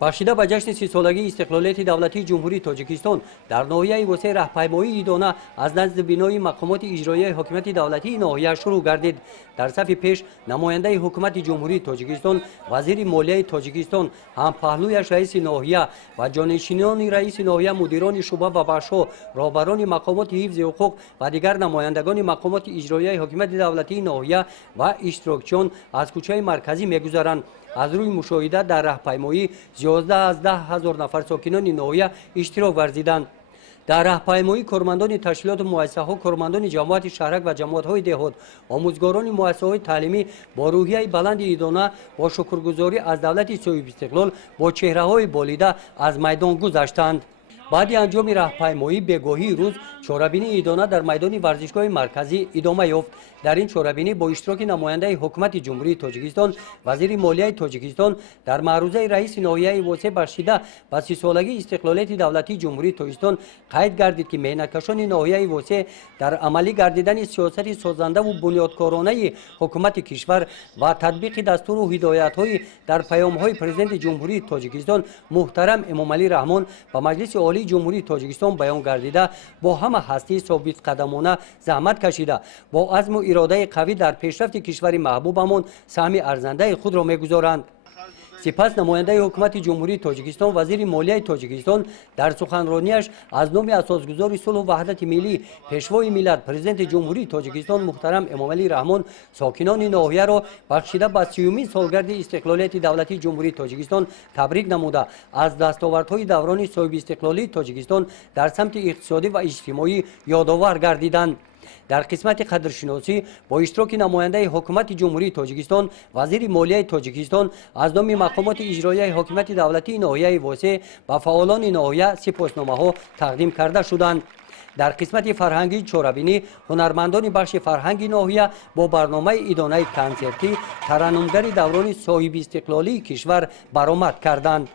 бахшида ба ҷашни сисолагии истиқлолияти давлатии ҷумҳурии тоҷикистон дар ноҳияи восеъ раҳпаймоии идона аз назди бинои мақомоти иҷроияи ҳокимияти давлатии ноҳия шурӯъ гардид. дар сафи пеш намояндаи ҳукумати ҷумҳурии тоҷикистон вазири молияи тоҷикистон ҳампаҳлӯяш раиси ноҳия ва ҷонишинони раиси ноҳия мудирони шуъба ва бахшҳо роҳбарони мақомоти ҳифзи ҳуқуқ ва дигар намояндагони мақомоти иҷроияи ҳокимияти давлатии ноҳия ва иштирокчиён аз кӯчаи марказӣ мегузаранд. аз рӯи мушоҳида дар раҳпаймоӣ зиёда аз 10 000 нафар сокинони ноҳия иштирок варзиданд. дар раҳпаймоӣ кормандони ташкилоту муассисаҳо, кормандони ҷамоати шаҳрак ва ҷамоатҳои деҳот, омӯзгорони муассисаҳои таълимӣ бо рӯҳияи баланди идона бо шукргузорӣ аз давлати соҳибистиқлол бо чеҳраҳои болида аз майдон гузаштанд. баъди анҷоми раҳпаймоӣ бегоҳии рӯз чорабинии идона дар майдони варзишгоҳи марказӣ идома ёфт. дар ин чорабинӣ бо иштироки намояндаи ҳукумати ҷумҳурии тоҷикистон вазири молияи тоҷикистон дар маърузаи раиси ноҳияи восеъ бахшида ба сисолагии истиқлолияти давлатии ҷумҳурии тоҷикистон қайд гардид ки меҳнаткашони ноҳияи восеъ дар амалӣ гардидани сиёсати созандаву бунёдкоронаи ҳукумати кишвар ва татбиқи дастуру ҳидоятҳои дар паёмҳои президенти ҷумҳурии тоҷикистон муҳтарам эмомалӣ раҳмон ба маҷлиси олии ҷумҳурии тоҷикистон баён гардида бо ҳама ҳастӣ собитқадамона заҳмат кашида бо азму иродаи қавӣ дар пешрафти кишвари маҳбубамон саҳми арзандаи худро мегузоранд. сипас намояндаи ҳукумати ҷумҳурии тоҷикистон вазири молияи тоҷикистон дар суханронияш аз номи асосгузори сулҳу ваҳдати миллӣ пешвои миллат президенти ҷумҳурии тоҷикистон муҳтарам эмомалӣ раҳмон сокинони ноҳияро бахшида ба 30-умин солгарди истиқлолияти давлатии ҷумҳурии тоҷикистон табрик намуда аз дастовардҳои даврони соҳибистиқлолии тоҷикистон дар самти иқтисодӣ ва иҷтимоӣ ёдовар гардиданд. дар қисмати қадршиносӣ бо иштироки намояндаи ҳукумати ҷумҳурии тоҷикистон вазири молияи тоҷикистон аз номи мақомоти иҷроияи ҳокимияти давлатии ноҳияи восеъ ба фаъолони ноҳия сипосномаҳо тақдим карда шуданд. дар қисмати фарҳангии чорабинӣ ҳунармандони бахши фарҳанги ноҳия бо барномаи идонаи консертӣ тараннумгари даврони соҳибистиқлолии кишвар баромад карданд.